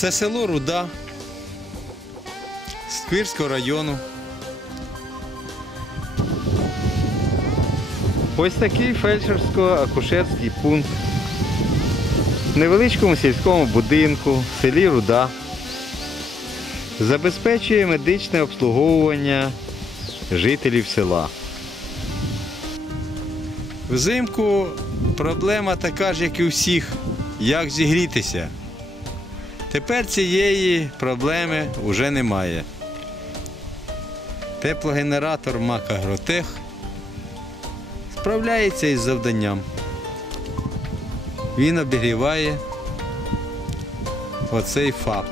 Це село Руда Сквирського району. Ось такий фельдшерсько-акушерський пункт. В невеличкому сільському будинку в селі Руда. Забезпечує медичне обслуговування жителів села. Взимку проблема така ж, як і у всіх, як зігрітися. Тепер цієї проблеми вже немає. Теплогенератор Макагротех справляється із завданням. Він обігріває оцей ФАП.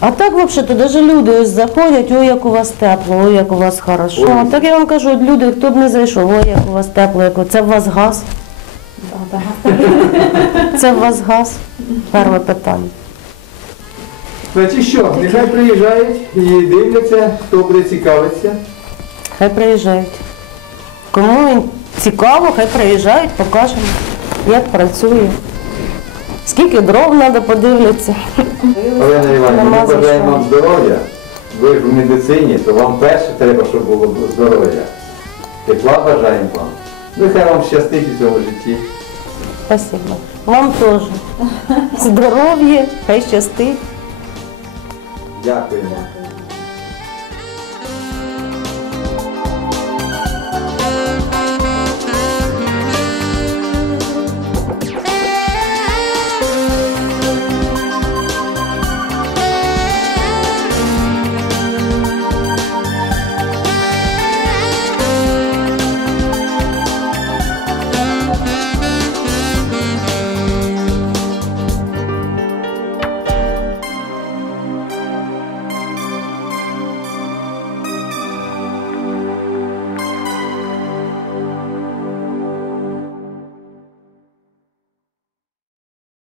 А так взагалі, даже люди ось заходять, ой, як у вас тепло, ой, як у вас хорошо. А так я вам кажу, от люди, хто б не зайшов, ой, як у вас тепло, як у- це в вас газ. Це в вас газ. Перше питання. Значить що, нехай приїжджають і дивляться, хто буде цікавитися. Хай приїжджають. Кому цікаво, хай приїжджають, покажемо, як працює. Скільки дров треба подивитися. Олена Іванівна, ми бажаємо вам здоров'я. Ви ж в медицині, то вам перше треба, щоб було здоров'я. Тепла бажаємо вам. Нехай вам щастить у цьому житті. Спасибо. Вам теж. Здоров'я, хай щастить. Дякуємо.